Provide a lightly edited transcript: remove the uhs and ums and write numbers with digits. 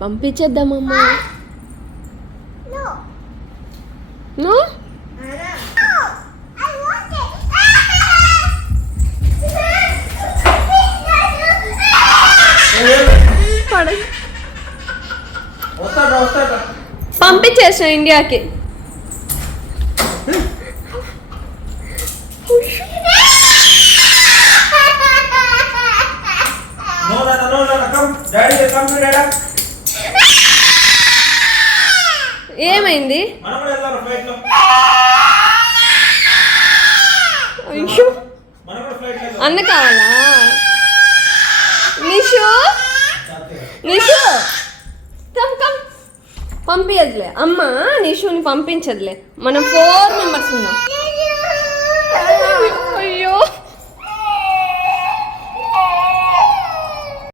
పంపించేద్దామమ్మా. No పంపించేసిన ఇండియాకి. ఏమైంది? అన్న కావాలా? Nishu Nishu come come. పంపించదులే అమ్మ, నిషుని పంపించదులే. మనం 4 మెంబర్స్ ఉన్నాం.